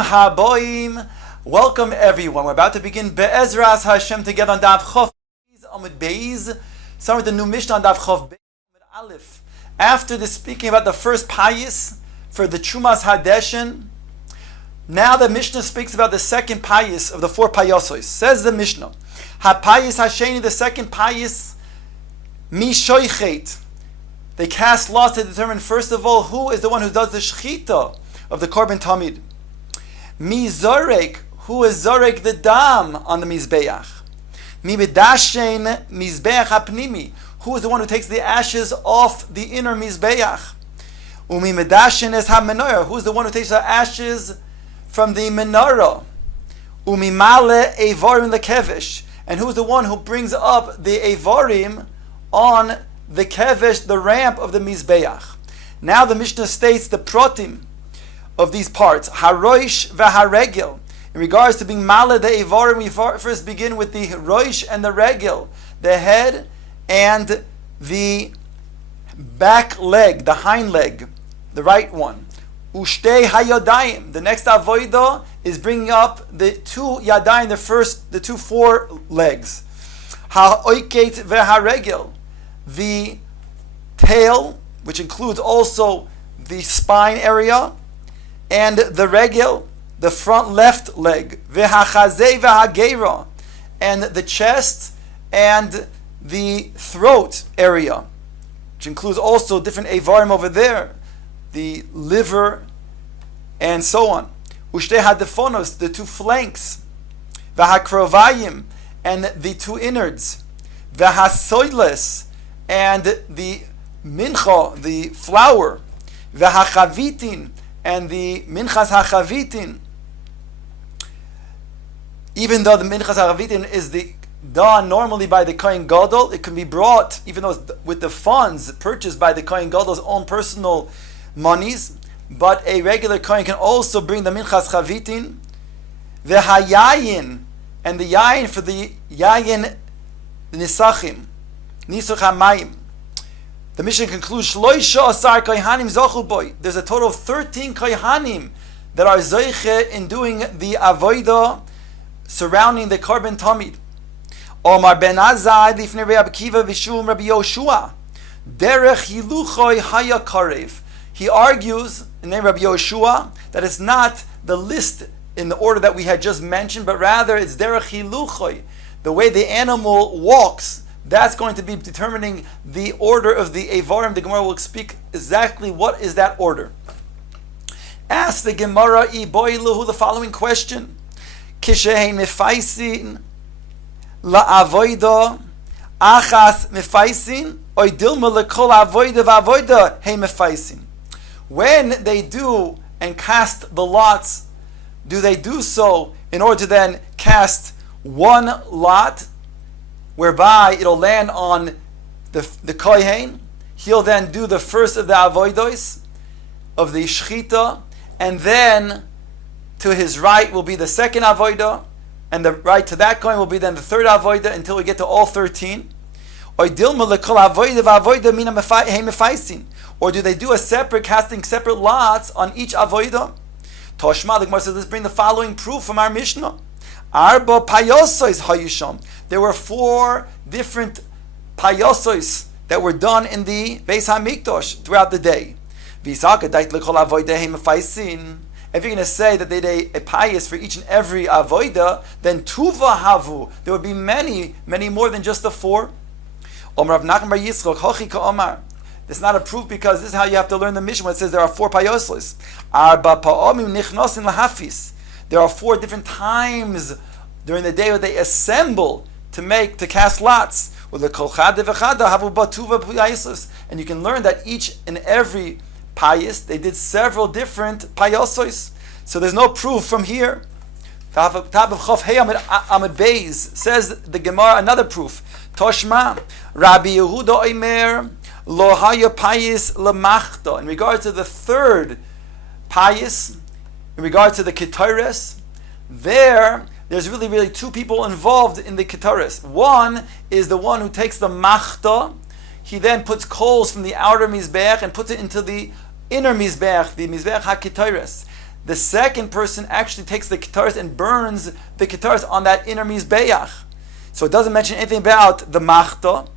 Bruchim haboim. Welcome everyone. We're about to begin Be'ezras Hashem together on Daf Chof Amud Beis. Starting with the new Mishnah on Daf Chof Beis Amud Aleph. After the speaking about the first payis for the Trumas Hadeshin, now the Mishnah speaks about the second payis of the four payosos. Says the Mishnah, HaPayis Hasheni, the second payis, Mi Shoichet. They cast lots to determine first of all who is the one who does the shechita of the korban tamid. Mi zorek, who is zorek the dam on the mizbeach. Mi bedashen mizbeach hapnimi, who is the one who takes the ashes off the inner mizbeach. Umi medashen es ha-menorah, who is the one who takes the ashes from the menorah. Umi male evarim lekevesh, and who is the one who brings up the evarim on the kevesh, the ramp of the mizbeach. Now the Mishnah states the protim of these parts, haroish v'haregel. In regards to being male the evarim, we first begin with the roish and the regel, the head and the back leg, the hind leg, the right one. Ushtei hayodayim. The next avodah is bringing up the two yadayim, the two forelegs. Ha'oiket v'haregel. The tail, which includes also the spine area, and the regel, the front left leg, v'hachazei v'hageira, and the chest and the throat area, which includes also different avarim over there, the liver, and so on. Ushtei hadefonos, the two flanks, v'hakrovayim, and the two innards, v'hasoiles, and the mincha, the flour, v'hachavitin, and the minchas hachavitin. Even though the minchas hachavitin is done normally by the Kohen Gadol, it can be brought, even though it's with the funds purchased by the Kohen Gadol's own personal monies, but a regular Kohen can also bring the minchas chavitin, v'hayayin, and the yayin for the yayin nisachim, nisuch hamayim. The Mishnah concludes, Shloisha asar kohanim zochu boy. There's a total of 13 kohanim that are zoiche in doing the avodah surrounding the korban tamid. Omar ben Azai lifnei Rabbi Akiva v'shum Rabbi Yoshua derech hiluchoi haya karev. He argues in the name of Rabbi Yoshua that it's not the list in the order that we had just mentioned, but rather it's derech hiluchoi, the way the animal walks. That's going to be determining the order of the Evarim. The Gemara will speak exactly what is that order. Ask the Gemara Iboiluhu the following question. Kishehein mefaisin la'avoida achas mefaisin oidilma lekol avoida v'avoida hey mefaisin. When they do and cast the lots, do they do so in order to then cast one lot, whereby it'll land on the kohen? He'll then do the first of the avodos of the shechita, and then to his right will be the second avodah, and the right to that kohen will be then the third avodah until we get to all 13. Or do they do a separate casting, separate lots on each avodah? Toshma, the Gemara says, let's bring the following proof from our Mishnah. Arba payosos hayusham. There were 4 different payosos that were done in the Beis HaMikdash throughout the day. If you're going to say that they did a payos for each and every avoida, then tuva havu. There would be many, many more than just the 4. It's not a proof because this is how you have to learn the Mishnah when it says there are 4 payosos. There are 4 different times during the day where they assemble to cast lots. And you can learn that each and every payos, they did several different payosos. So there's no proof from here. Top of Chof Hey Amud Beis says the Gemara another proof. Toshma Rabbi Yehuda Omer Lo Haya Payis Lemachta. In regard to the third payos, in regard to the Ketores, there's really 2 people involved in the Ketores. One is the one who takes the machta. He then puts coals from the outer mizbeach and puts it into the inner mizbeach, the mizbeach haketores. the second person actually takes the ketaris and burns the ketaris on that inner mizbeach. So it doesn't mention anything about the machta.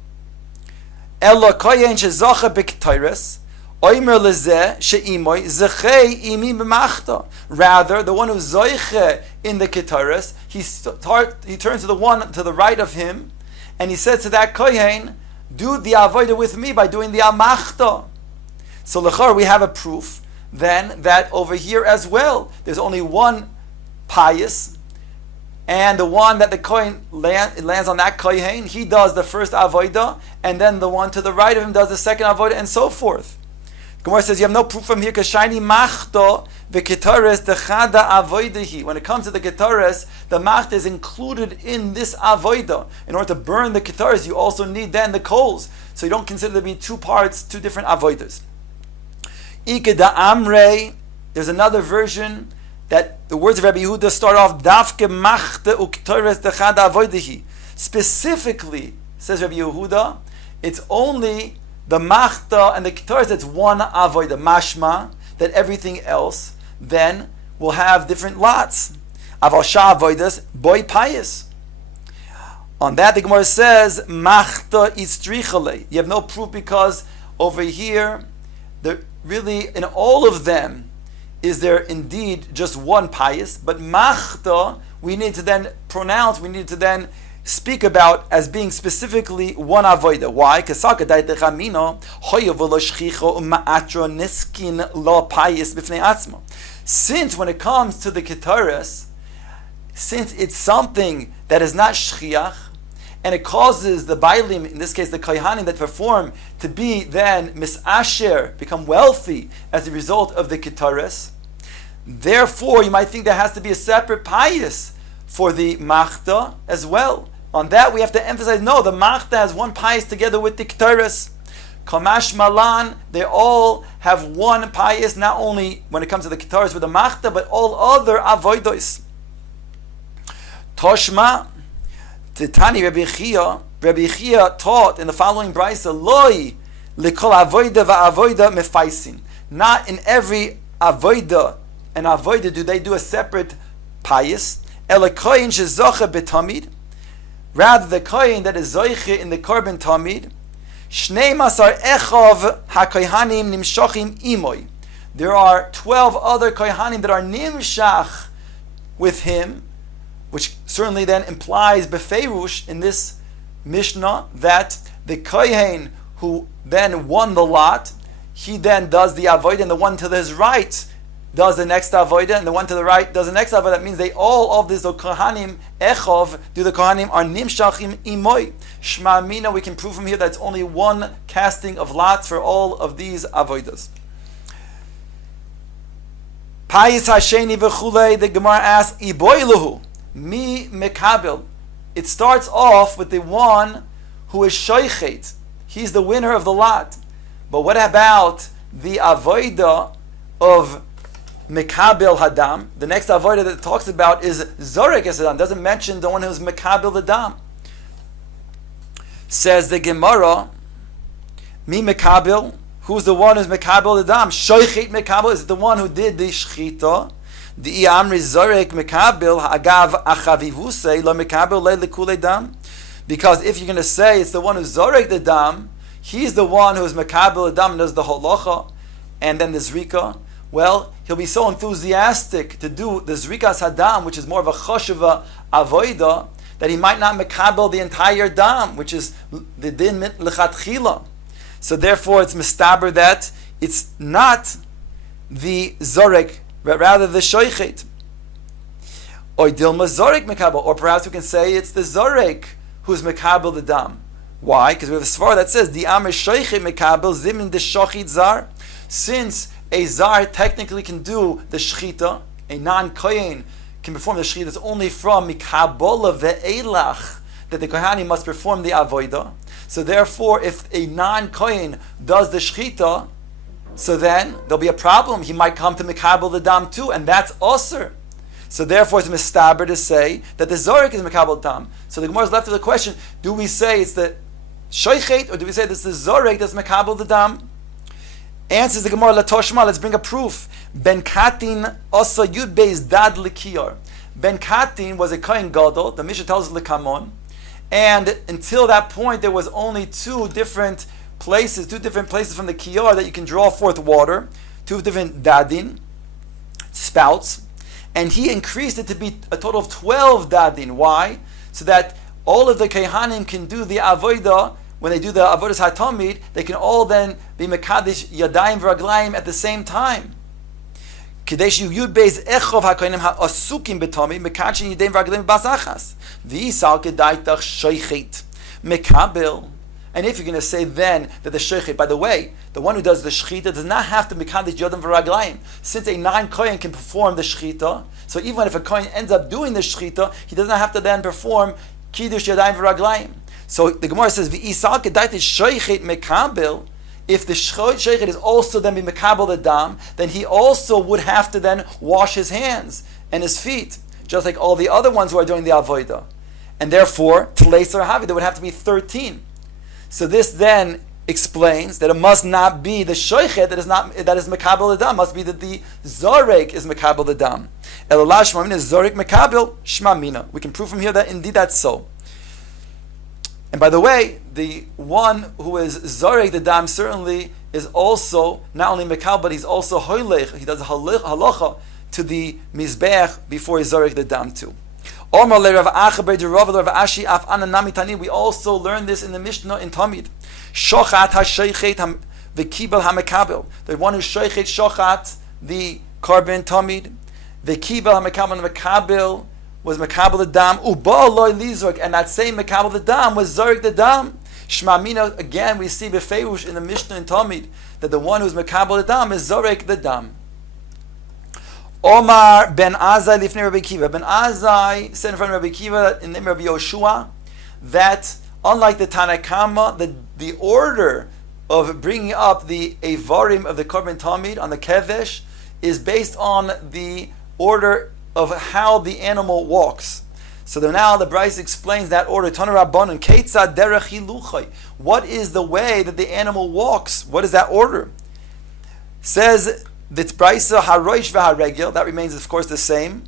Ella kohen shezacha beketaris. Oimer lezeh she'imoy zechei imi b'machta. Rather, the one who's zoiche in the ketaris, he turns to the one to the right of him, and he says to that kohen, do the avodah with me by doing the amachta. So lechor, we have a proof then that over here as well, there's only one pious, and the one that the kohen lands on that kohen, he does the first avodah, and then the one to the right of him does the second avodah, and so forth. Gemara says you have no proof from here because shiny machto the ketaris the chada avoidahi. When it comes to the ketaris, the machta is included in this avoida. In order to burn the ketaris, you also need then the coals. So you don't consider there to be two parts, two different avoidas. Ike da amrei. There's another version that the words of Rabbi Yehuda start off dafke machta u ketaris the chada avoidahi. Specifically, says Rabbi Yehuda, it's only the machta and the ketaris, that's one avodah, mashma, that everything else then will have different lots. Aval shah avodas, boy pious. On that the Gemara says, machta istrichale. You have no proof because over here, really in all of them, is there indeed just one pious, but machta, we need to then pronounce, we need to then speak about as being specifically one avodah. Why? Since when it comes to the ketaris, since it's something that is not shchiach, and it causes the bailim, in this case the kohanim that perform, to be then misasher, become wealthy as a result of the ketaris, therefore you might think there has to be a separate pious for the machta as well. On that we have to emphasize, no, the machta has one pious together with the ketaris. Kamash malan, they all have one pious, not only when it comes to the ketaris with the machta, but all other avodos. Toshma, Titani Rabbi Chia taught in the following brisa, Loi likol avoida va'avoida mefaisin. Not in every avoida and avoida do they do a separate pious. Elakoyin shezocha betamid. Rather, the kohen that is zoiche in the korban tamid, shnei masar echov hakohanim nimshachim imoy. There are 12 other kohanim that are nimshach with him, which certainly then implies befeirush in this Mishnah that the kohen who then won the lot, he then does the avodah, and the one to his right does the next avodah, and the one to the right does the next avodah. That means they all of these kohanim echov, do the kohanim are nimshachim imoy. Shma mina, we can prove from here that it's only one casting of lots for all of these avodas. Payis hasheni v'chulei, the Gemara asks, iboiluhu, mi mekabel. It starts off with the one who is shoichet. He's the winner of the lot. But what about the avodah of Mekabel Hadam? The next avodah that it talks about is Zorek Hadam. Doesn't mention the one who's Mekabel Hadam. Says the Gemara, Mi Mekabel, who's the one who's Mekabel Hadam? Shoichet Mekabel is the one who did the Shchita. The Amri Zorek Mekabel Agav Achavivuse Lo Mekabel Le Lekule Dam. Because if you're going to say it's the one who's Zorek the Dam, he's the one who's Mekabel Dam and does the holacha and then the Zrika. Well, he'll be so enthusiastic to do the Zrikas Hadam, which is more of a chosheва avoida, that he might not mekabel the entire dam, which is the din lechatchila. So therefore, it's mistaber that it's not the zorek, but rather the shoichet. Or dilma zorek mekabel, or perhaps we can say it's the zorek who's mekabel the dam. Why? Because we have a svara that says the amr shoichet mekabel zimin de shochit zar. Since a zar technically can do the shchita, a non-kohen can perform the shchita. It's only from mikabola ve'elach that the kohanim must perform the avodah. So therefore, if a non-kohen does the shchita, so then there'll be a problem. He might come to mikabel the dam too, and that's osir. So therefore, it's mistaber to say that the zorek is mikabel dam. So the Gemara is left with the question: do we say it's the shoichet, or do we say this is the zorek that's mikabel the dam? Answers the Gemara, Latoshma, let's bring a proof. Ben Katin also Yud Beis Dad Likiyar. Ben Katin was a Kohen Gadol. The Mishnah tells us Likamon, and until that point there was only two different places from the Kiyar that you can draw forth water, two different dadin spouts, and he increased it to be a total of 12 dadin. Why? So that all of the Kehanim can do the avodah. When they do the avodas hatamid, they can all then be mekadesh yadayim v'raglayim at the same time. Kadesh yud beis echov hakohenim ha'asukim betamid mekadshim yadayim v'raglayim basachas v'yisal kedaitach shoichet mekabel. And if you're going to say then that the shoichet, by the way, the one who does the shechita does not have to mekadesh yadayim v'raglayim, since a non-kohen can perform the shechita. So even if a kohen ends up doing the shechita, he does not have to then perform kiddush yadayim v'raglayim. So the Gemara says, "V'isal kedait is shoichet mekabel." If the shoichet is also then be mekabel the dam, then he also would have to then wash his hands and his feet, just like all the other ones who are doing the avodah. And therefore, tleiser havi, there would have to be 13. So this then explains that it must not be the shoichet that is mekabel the dam. It must be that the zorek is mekabel the dam. Elalah shmamina is zorek mekabel shmamina. We can prove from here that indeed that's so. And by the way, the one who is Zarek the Dam certainly is also not only Mekal, but he's also Hoylech. He does halacha to the Mizbeach before he Zarek the Dam too. We also learn this in the Mishnah in Tamid. Shochat ha-sheichet v'kibel ha-mekabel. The one who sheichet shochat, the carbon Tamid, v'kibel ha-mekabel, and mekabel was Mekabel the Dam, Uba loy lizork, and that same Mekabel the Dam was Zorik the Dam. Shmamina, again, we see Befeush in the Mishnah and Talmud that the one who's Mekabel the Dam is Zorik the Dam. Omar ben Azai lifnei Rabbi Kiva. Ben Azai said in front of Rabbi Kiva in the name of Rabbi Yoshua that unlike the Tanakama, the order of bringing up the Evarim of the Korban Talmud on the Kevesh is based on the order of how the animal walks. So now the Bryce explains that order. Tanarabanan Keitzad derech hiluchay. What is the way that the animal walks? What is that order? Says the Bryce haroish v'haregel. That remains, of course, the same.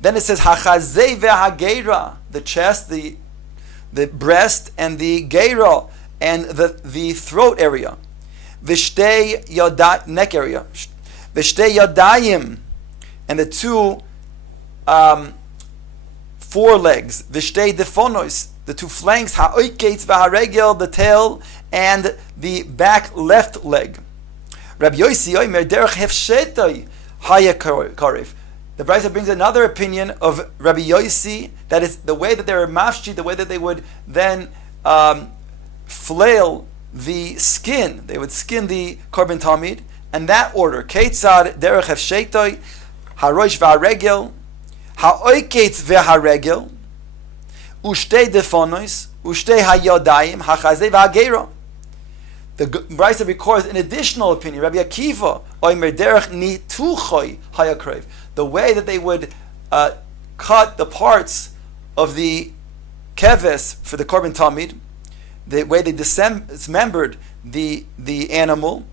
Then it says hachazei v'hageira, the chest, the breast, and the geira, and the throat area. V'shtei yada, neck area. V'shtei yadayim, and the two forelegs, v'shtei defonos, the two flanks, ha'oiketz v'haregel, the tail, and the back left leg. Rabbi Yossi oimer derech hefshetoi haya karif. The Brisa brings another opinion of Rabbi Yossi, that is the way that they were mafshi, the way that they would then flail the skin. They would skin the korban tamid, and that order, keitzad derech hefshetoi harosh v'haregel, ha'oiketz v'haregel, ushtei defonos, ushtei hayodayim, hachazei v'hageira. The Brisa records an additional opinion. Rabbi Akiva, oimer derech nituchoy hayakrev. The way that they would cut the parts of the keves for the korban tamid, the way they dismembered the animal,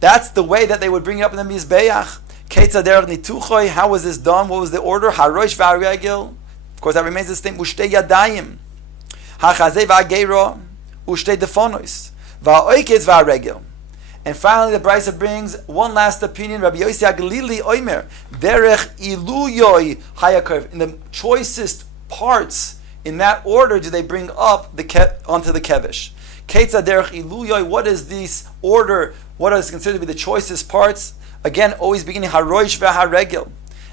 that's the way that they would bring it up in the mizbeach. Ketzad derech nituchoy. How was this done? What was the order? Harosh v'haregel. Of course, that remains the same. Ushtei yadayim, hachazei v'hageira, ushtei defonos, va'oiketz v'haregel. And finally, the Brisa brings one last opinion. Rabbi Yossi Aglili Oimer derech iluyoy hayakrev. In the choicest parts, in that order, do they bring up onto the kevish? Ketzad derech iluyoy. What is this order? What is considered to be the choicest parts? Again, always beginning harosh v'haregel.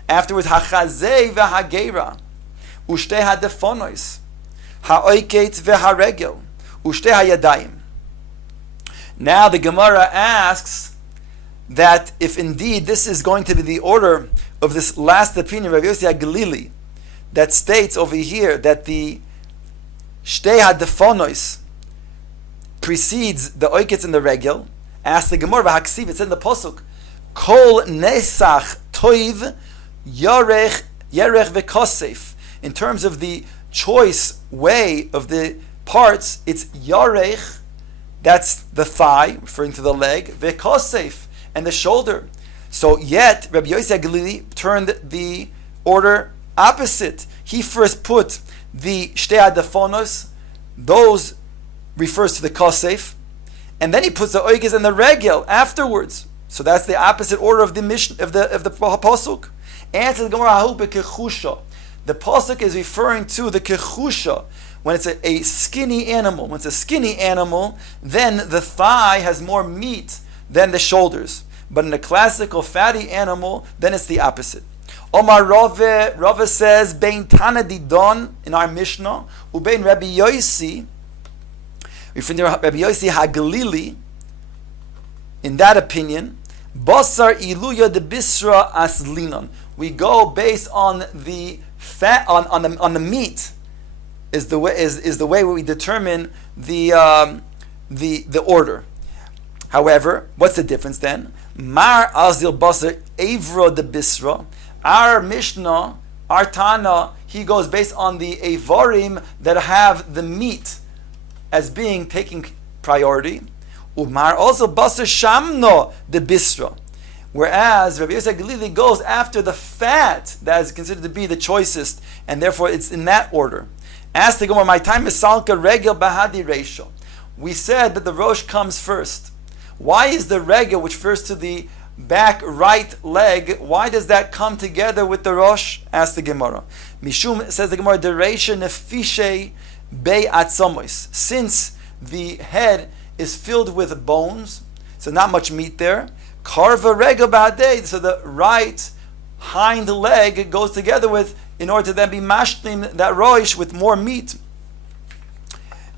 Afterwards, hachazei v'hageira, ushtei hadefonos, ha'oiketz v'haregel, ushtei hayadayim. Now the Gemara asks that if indeed this is going to be the order of this last opinion, Rav Yossi HaGalili, that states over here that the shtei hadefonos precedes the oiketz and the regel, asks the Gemara, v'haksiv, it's in the posuk, Kol nesach toiv yerech v'kosef. In terms of the choice way of the parts, it's yarech, that's the thigh, referring to the leg, v'kosef, and the shoulder. So yet Rabbi Yossi Galili turned the order opposite. He first put the shtei adafonos, those refers to the kosef, and then he puts the oiges and the regel afterwards. So that's the opposite order of the mission of the pasuk. Answer the Gemara, Hahu bekechusha. The pasuk is referring to the kechusha. When it's a skinny animal, when it's a skinny animal, then the thigh has more meat than the shoulders. But in a classical fatty animal, then it's the opposite. Omar Rave says, Bein Tana Didon in our Mishnah, Ubein Rabbi Yossi, referring to Rabbi Yossi Hagalili, in that opinion, Basar Iluya de Bisra Aslinon. We go based on the fat, on the meat. Is the way we determine the order. However, what's the difference then? Mar azil basar evro de bisra. Our Mishnah, our Tana, he goes based on the evarim that have the meat as being taking priority. Umar also basar shamno de bisra. Whereas Rabbi Yossi Galili goes after the fat that is considered to be the choicest, and therefore it's in that order. Ask the Gemara, my time is salka regel bahadi reisho. We said that the rosh comes first. Why is the regel, which refers to the back right leg, why does that come together with the rosh? Ask the Gemara. Mishum, says the Gemara, the reisha nefishe bei atzomois. Since the head is filled with bones, so not much meat there. Karva regel bahadei, so the right hind leg goes together with, in order to then be mashlim that roish with more meat.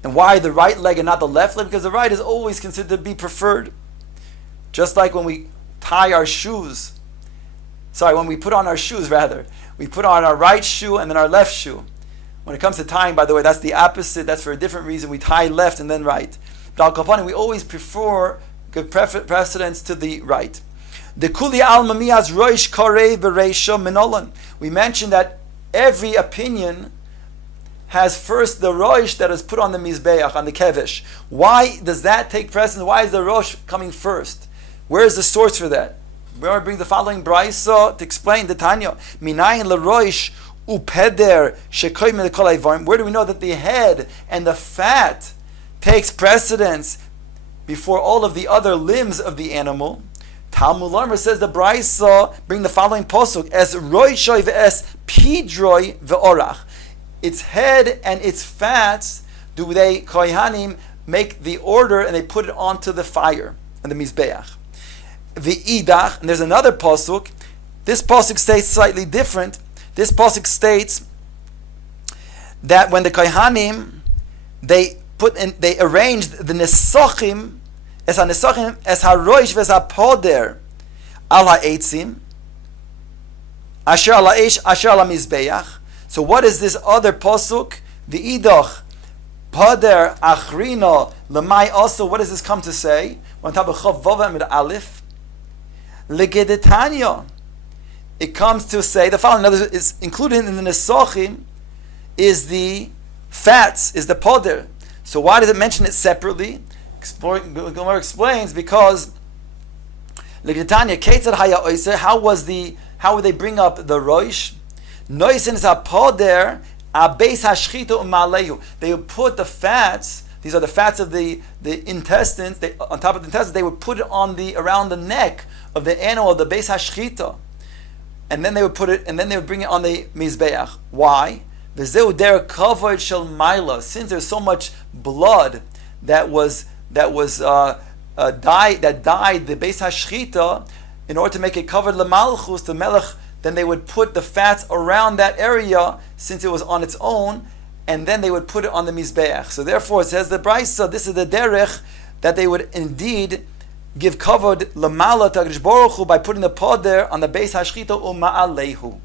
And why the right leg and not the left leg? Because the right is always considered to be preferred. Just like when we tie our shoes. When we put on our shoes rather. We put on our right shoe and then our left shoe. When it comes to tying, by the way, that's the opposite. That's for a different reason. We tie left and then right. But al kapanim, we always give precedence to the right. The kuli al mamiyaz roish karei bereisha minolan. We mentioned that every opinion has first the rosh that is put on the mizbeach, on the kevesh. Why does that take precedence? Why is the rosh coming first? Where is the source for that? We want to bring the following brayso to explain the Tanya. Minayin lerosh upeder shekoyim lekol ivarim. Where do we know that the head and the fat takes precedence before all of the other limbs of the animal? Talmud Lamar says the brayso bring the following posuk as roishoy ve'es pidroi ve'orach. Its head and its fats, do they kohanim make the order and they put it onto the fire and the mizbeach. V'idach, and there's another pasuk. This pasuk states slightly different. This pasuk states that when the kohanim they arranged the nesachim as ha-nesachim as ha-roish v'es ha-poder al ha-eitzim asher al ha-eish asher al ha-mizbeach. So what is this other pasuk? V'idach poder achrino lemay also. What does this come to say? On top of chav vav with aleph legedetanya. It comes to say the following. Another is included in the nesachim is the fats, is the poder. So why does it mention it separately? Gemara explains because legedetanya ketzad haya oiser. How would they bring up the roish? Noisin is a poder a beis hashchita umalehu. They would put the fats. These are the fats of the intestines. On top of the intestines, they would put it around the neck of the animal, the beis hashchita, and then they would put it, and then they would bring it on the mizbeach. Why? V'zeu der kavod shel maila. Since there's so much blood that dyed the beis hashchita, in order to make it covered lemalchus, the melech. Then they would put the fats around that area since it was on its own, and then they would put it on the mizbeach. So therefore, it says the brayso, this is the derech that they would indeed give kavod lamala to HaKadosh Baruch Hu by putting the poder on the beis hashchita uma'alehu.